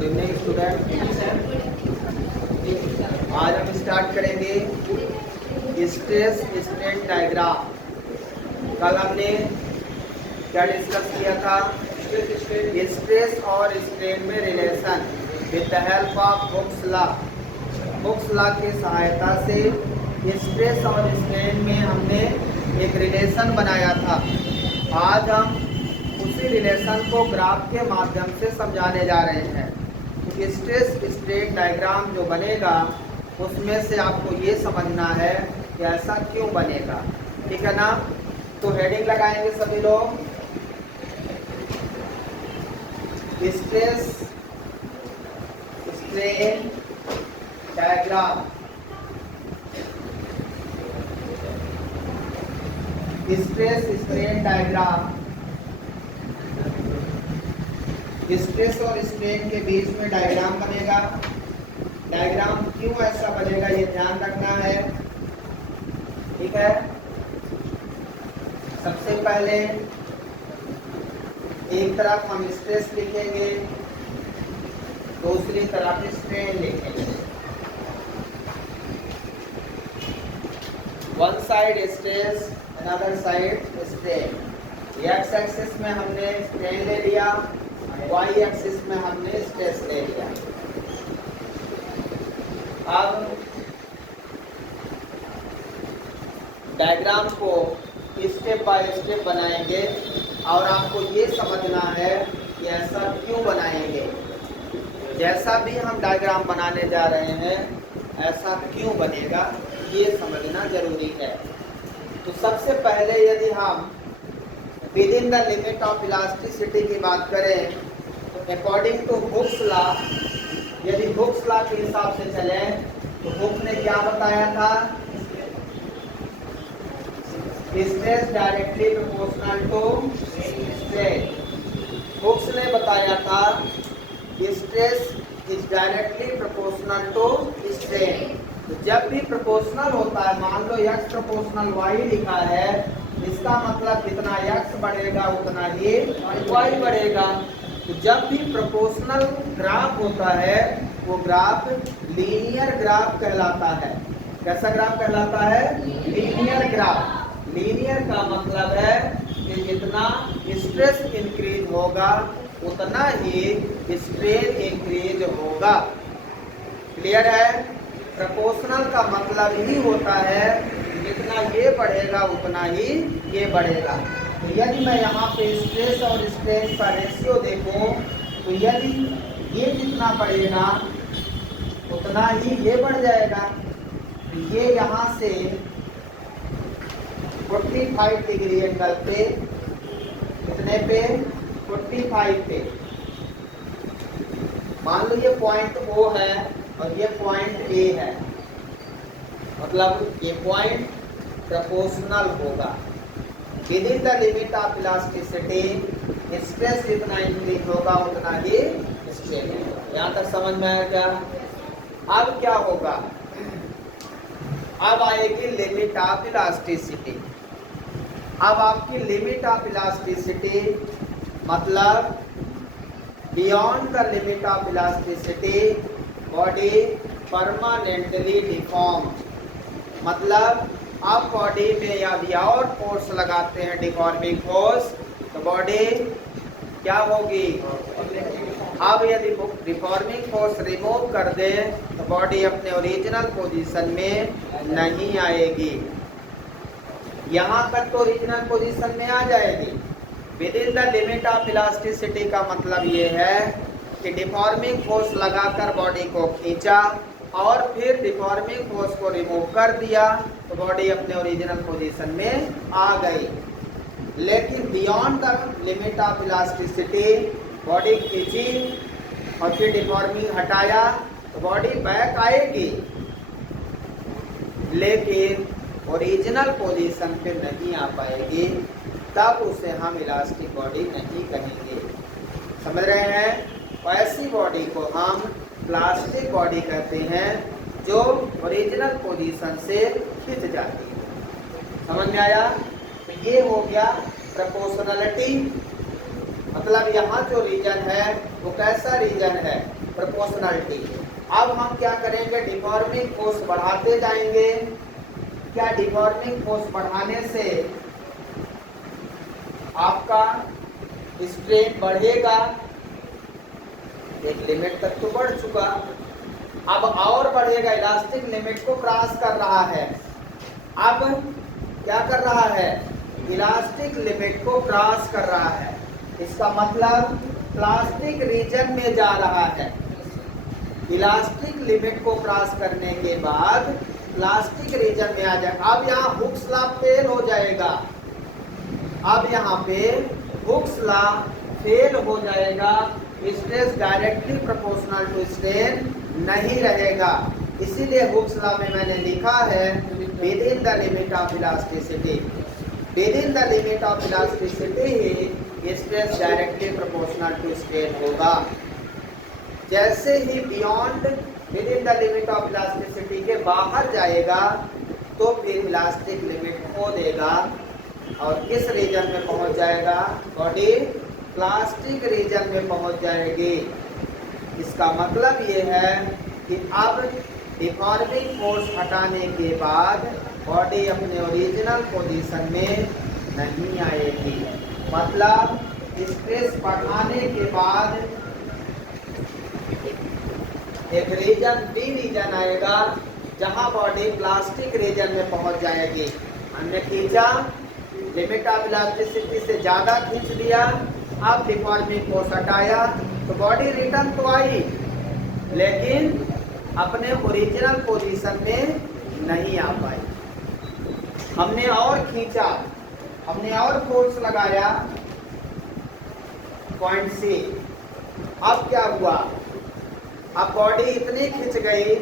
Good evening student. आज हम start करेंगे स्ट्रेस स्ट्रेन डायग्राम। कल हमने क्या डिस्कस किया था? स्ट्रेस और स्ट्रेन में relation with the help of Hooke's law. Hooke's law की सहायता से स्ट्रेस और स्ट्रेन में हमने एक रिलेशन बनाया था। आज हम उसी रिलेशन को ग्राफ के माध्यम से समझाने जा रहे हैं। स्ट्रेस स्ट्रेन डायग्राम जो बनेगा उसमें से आपको ये समझना है कि ऐसा क्यों बनेगा, ठीक है ना? तो हेडिंग लगाएंगे सभी लोग, stress strain diagram. Stress strain diagram, stress और स्ट्रेन के बीच में डायग्राम बनेगा। डायग्राम क्यों ऐसा बनेगा ये ध्यान रखना है, ठीक है? सबसे पहले एक तरफ हम स्ट्रेस लिखेंगे, दूसरी तरफ स्ट्रेन लिखेंगे। One side stress, another side strain. X axis में हमने स्ट्रेन ले लिया, वाई एक्सिस में हमने स्ट्रेस ले लिया। अब डायग्राम को स्टेप बाय स्टेप बनाएंगे और आपको ये समझना है कि ऐसा क्यों बनाएंगे। जैसा भी हम डायग्राम बनाने जा रहे हैं ऐसा क्यों बनेगा ये समझना जरूरी है। तो सबसे पहले यदि हम with in the limit of elasticity की बात करें तो अकॉर्डिंग टू हुक्स लॉ, यदि हुक्स लॉ के हिसाब से चले तो हुक ने क्या बताया था? Stress directly proportional to strain. Hooke's ने बताया था stress is directly proportional to strain. तो जब भी प्रोपोर्शनल होता है, मान लो x प्रोपोर्शनल y लिखा है, इसका मतलब जितना x बढ़ेगा उतना ही y बढ़ेगा। तो जब भी प्रोपोर्शनल ग्राफ होता है वो ग्राफ लीनियर ग्राफ कहलाता है। कैसा ग्राफ कहलाता है? Linear graph. लीनियर का मतलब है कि जितना स्ट्रेस इंक्रीज होगा उतना ही स्ट्रेन इंक्रीज होगा। क्लियर है? प्रोपोर्शनल का मतलब ही होता है जितना ये बढ़ेगा उतना ही ये बढ़ेगा। तो यदि मैं यहाँ पे स्ट्रेस और स्ट्रेन का रेशियो देखूं तो यदि ये जितना बढ़ेगा उतना ही ये बढ़ जाएगा। तो ये यहाँ से 45 डिग्री एंगल पे, कितने पे? 45 पे। मान लो ये पॉइंट O है और ये पॉइंट A है, मतलब ये पॉइंट प्रोपोर्शनल होगा। Within the limit of elasticity stress जितना इंक्रीज होगा उतना ही स्ट्रेन होगा। यहाँ तक समझ में आया क्या? अब क्या होगा? अब आएगी लिमिट ऑफ इलास्टिसिटी। अब आपकी लिमिट ऑफ इलास्टिसिटी मतलब beyond the limit of elasticity body permanently deformed. मतलब आप बॉडी में यदि और फोर्स लगाते हैं, डिफॉर्मिंग फोर्स, तो बॉडी क्या होगी? अब यदि डिफॉर्मिंग फोर्स रिमूव कर दे तो बॉडी अपने ओरिजिनल पोजीशन में नहीं आएगी। यहाँ तक तो ओरिजिनल पोजीशन में आ जाएगी। With in the limit of elasticity का मतलब ये है कि डिफॉर्मिंग फोर्स लगाकर बॉडी को खींचा और फिर डिफॉर्मिंग फोर्स को रिमूव कर दिया तो बॉडी अपने ओरिजिनल पोजीशन में आ गई। लेकिन beyond the limit of elasticity body खींची और फिर डिफॉर्मिंग हटाया तो बॉडी बैक आएगी, लेकिन ओरिजिनल पोजीशन पे नहीं आ पाएगी। तब उसे हम इलास्टिक बॉडी नहीं कहेंगे। समझ रहे हैं? ऐसी बॉडी को हम प्लास्टिक बॉडी कहते हैं जो ओरिजिनल पोजीशन से खिंच जाती है। समझ में आया? तो ये हो गया प्रोपोर्शनलिटी। मतलब यहाँ जो रीजन है वो कैसा रीजन है? प्रोपोर्शनलिटी। अब हम क्या करेंगे, डिफॉर्मिंग फोर्स बढ़ाते जाएंगे। क्या डिफॉर्मिंग फोर्स बढ़ाने से आपका स्ट्रेन बढ़ेगा? एक लिमिट तक तो बढ़ चुका, अब और बढ़ेगा, इलास्टिक लिमिट को क्रॉस कर रहा है। अब क्या कर रहा है, इलास्टिक लिमिट को क्रॉस कर रहा है। इसका मतलब प्लास्टिक रीजन में जा रहा है। इलास्टिक लिमिट को क्रॉस करने के बाद प्लास्टिक रीजन में आ जाएगा। अब यहाँ हुक्स लॉ फेल हो जाएगा। अब यहाँ पे हुक्स लॉ फेल हो जाएगा। Stress directly proportional to strain नहीं रहेगा। इसीलिए हुक्स लॉ में मैंने लिखा है within the limit of elasticity. Within the limit of elasticity ही stress directly proportional to strain होगा। जैसे ही beyond within the limit of elasticity के बाहर जाएगा तो फिर इलास्टिक लिमिट खो देगा और किस रीजन में पहुंच जाएगा, बॉडी प्लास्टिक रीजन में पहुंच जाएगी। इसका मतलब ये है कि अब डिफॉर्मिंग फोर्स हटाने के बाद बॉडी अपने ओरिजिनल पोजीशन में नहीं आएगी। मतलब स्ट्रेस बढ़ाने के बाद एक रीजन बी रीजन आएगा जहां बॉडी प्लास्टिक रीजन में पहुंच जाएगी। हमने खींचा, लिमिट ऑफ इलास्टिसिटी से ज़्यादा खींच दिया, अब डिफॉर्मिंग फोर्स हटाया तो बॉडी रिटर्न तो आई लेकिन अपने ओरिजिनल पोजीशन में नहीं आ पाई। हमने और खींचा, हमने और फोर्स लगाया पॉइंट सी। अब क्या हुआ, अब बॉडी इतनी खिंच गई,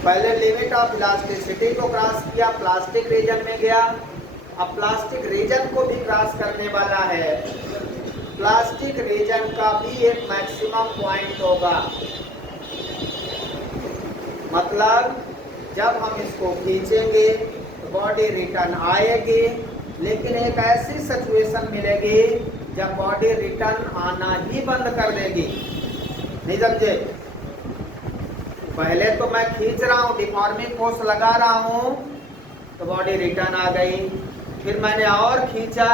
पहले लिमिट ऑफ इलास्टिसिटी को क्रॉस किया, प्लास्टिक रीजन में गया। अब प्लास्टिक रीजन को भी क्रॉस करने वाला है। प्लास्टिक रीजन का भी एक मैक्सिमम पॉइंट होगा। मतलब जब हम इसको खींचेंगे तो बॉडी रिटर्न आएगी, लेकिन एक ऐसी सिचुएशन मिलेगी जब बॉडी रिटर्न आना ही बंद कर देगी। नहीं समझे? पहले तो मैं खींच रहा हूँ, डिफॉर्मिंग फोर्स लगा रहा हूँ तो बॉडी रिटर्न आ गई। फिर मैंने और खींचा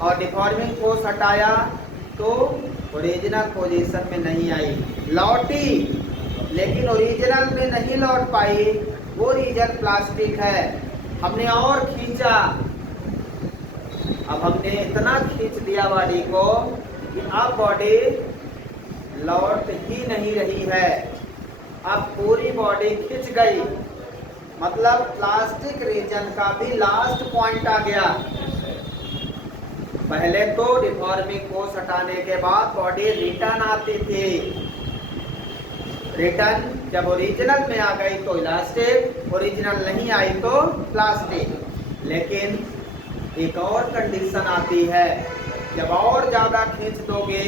और डिफॉर्मिंग फोर्स हटाया तो ओरिजिनल पोजीशन में नहीं आई, लौटी लेकिन ओरिजिनल में नहीं लौट पाई। वो रीजन प्लास्टिक है। हमने और खींचा, अब हमने इतना खींच दिया बॉडी को कि अब बॉडी लौट ही नहीं रही है। अब पूरी बॉडी खिंच गई, मतलब प्लास्टिक रीजन का भी लास्ट पॉइंट आ गया। पहले तो डिफॉर्मिंग फोर्स हटाने के बाद बॉडी रिटर्न आती थी। रिटर्न जब ओरिजिनल में आ गई तो इलास्टिक, ओरिजिनल नहीं आई तो प्लास्टिक। लेकिन एक और कंडीशन आती है, जब और ज्यादा खींच दोगे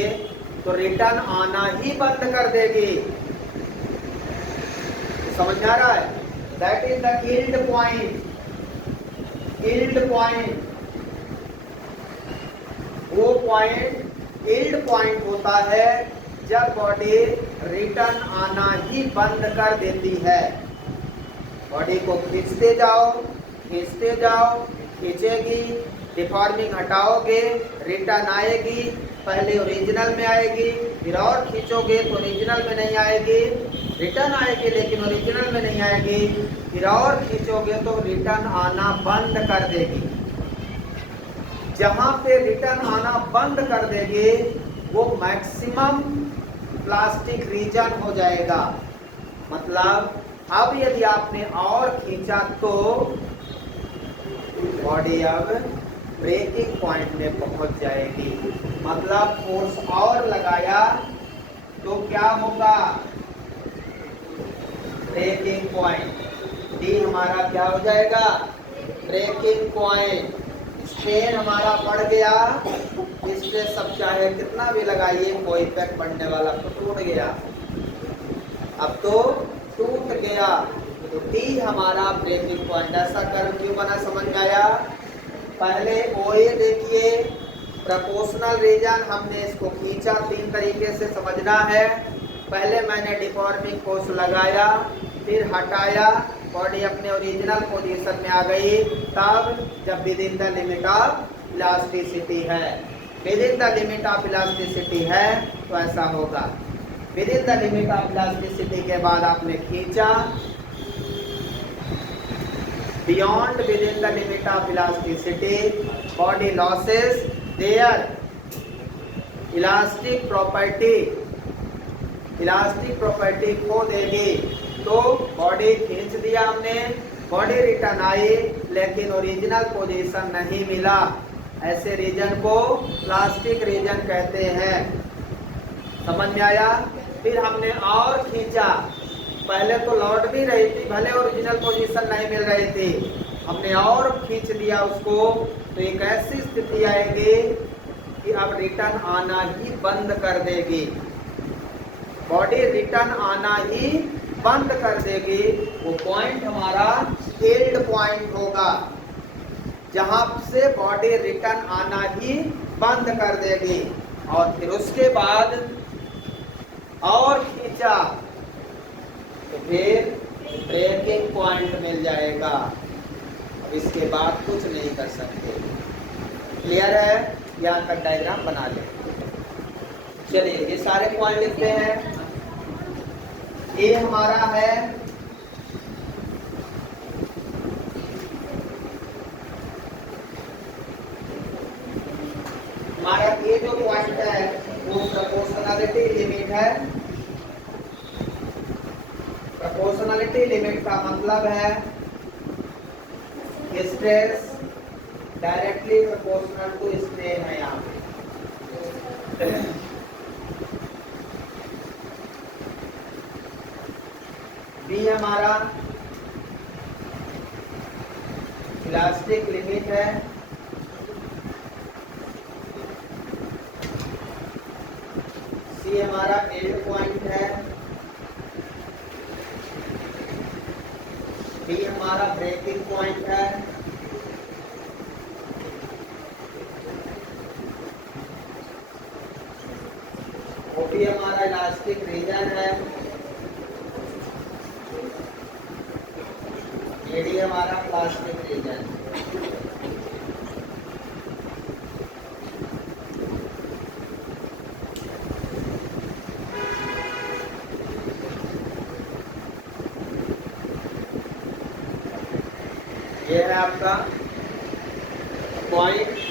तो रिटर्न आना ही बंद कर देगी। समझ में आ रहा है? That is the yield point. Yield point, वो पॉइंट यील्ड पॉइंट होता है जब बॉडी रिटर्न आना ही बंद कर देती है। बॉडी को खींचते जाओ, खींचते जाओ, खींचेगी, डिफॉर्मिंग हटाओगे, रिटर्न आएगी, पहले ओरिजिनल में आएगी, फिर और खींचोगे तो ओरिजिनल में नहीं आएगी, रिटर्न आएगी लेकिन ओरिजिनल में नहीं आएगी, फिर और खींचोगे तो रिटर्न आना बंद कर देगी। जहां पे रिटर्न आना बंद कर देगी वो मैक्सिमम प्लास्टिक रीजन हो जाएगा। मतलब अब यदि आपने और खींचा तो बॉडी अब ब्रेकिंग पॉइंट में पहुंच जाएगी। मतलब फोर्स और लगाया तो क्या होगा, ब्रेकिंग पॉइंट। डी हमारा क्या हो जाएगा, ब्रेकिंग पॉइंट। स्ट्रेन हमारा बढ़ गया, इसलिए सब चाहे कितना भी लगाइए कोई इफेक्ट पड़ने वाला, तो टूट गया। अब तो टूट गया तो डी हमारा ब्रेकिंग पॉइंट। ऐसा कर्व क्यों बना, समझ में आया? पहले ओए देखिए, प्रोपोर्शनल रीजन हमने इसको खींचा, 3 तरीके से समझना है। पहले मैंने डिफॉर्मिंग फोर्स लगाया, फिर हटाया, बॉडी अपने ओरिजिनल पोजीशन में आ गई, तब जब within the limit of elasticity है। Within the limit of elasticity है तो ऐसा होगा। Within the limit of elasticity के बाद आपने खींचा, beyond within the limit of elasticity body loses their elastic property खो देगी। तो बॉडी खींच दिया हमने, बॉडी रिटर्न आई, लेकिन ओरिजिनल पोजीशन नहीं मिला। ऐसे रीजन को प्लास्टिक रीजन कहते हैं। समझ में आया? फिर हमने और खींचा, पहले तो लौट भी रही थी, भले ओरिजिनल पोजीशन नहीं मिल रही थी, हमने और खींच लिया उसको, तो एक ऐसी स्थिति आएगी कि अब रिटर्न आना ही बंद कर देगी। बॉडी रिटर्न आना ही बंद कर देगी। वो पॉइंट हमारा एल्ड पॉइंट होगा, जहां से बॉडी रिटर्न आना ही बंद कर देगी। और फिर उसके बाद और खींचा तो फिर ब्रेकिंग पॉइंट मिल जाएगा। अब इसके बाद कुछ नहीं कर सकते। क्लियर है? यहाँ तक डायग्राम बना ले। चलिए ये सारे पॉइंट लिखते हैं। ये हमारा है हमारा ये जो पॉइंट है वो प्रोपोर्शनलिटी लिमिट है। प्रोपोर्शनलिटी लिमिट का मतलब है stress directly proportional to strain है। यहाँ पे बी हमारा इलास्टिक लिमिट है। सी हमारा एंड पॉइंट है। डी हमारा ब्रेकिंग पॉइंट है। ओपी हमारा इलास्टिक रीजन है। एडी हमारा प्लास्टिक रीजन। ये है आपका पॉइंट।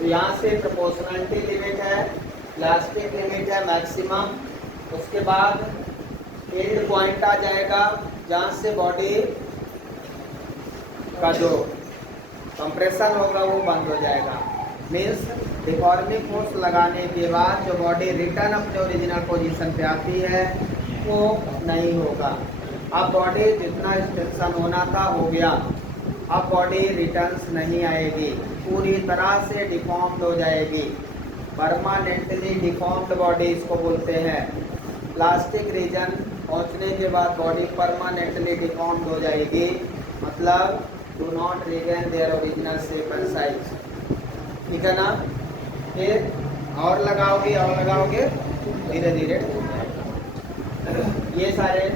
तो यहाँ से प्रोपोर्शनलिटी लिमिट है, इलास्टिक लिमिट है मैक्सिमम। उसके बाद एंड पॉइंट आ जाएगा, जहाँ से बॉडी का जो कंप्रेशन होगा वो बंद हो जाएगा। मीन्स डिफॉर्मिंग फोर्स लगाने के बाद जो बॉडी रिटर्न अपने ओरिजिनल पोजीशन पे आती है वो नहीं होगा। अब बॉडी जितना एक्सटेंशन होना था हो गया, अब बॉडी रिटर्न्स नहीं आएगी, पूरी तरह से डिफॉर्म्ड हो जाएगी। परमानेंटली डिफॉर्म्ड बॉडी इसको बोलते हैं। प्लास्टिक रीजन पहुंचने के बाद बॉडी परमानेंटली डिफॉर्म्ड हो जाएगी, मतलब do not regain their original shape and size. ठीक है ना? फिर और लगाओगे धीरे धीरे। ये सारे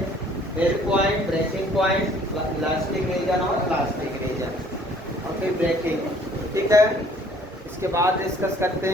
बेल point, breaking point, elastic region और प्लास्टिक रीजन, और फिर ब्रेकिंग। ठीक है? इसके बाद डिस्कस करते हैं।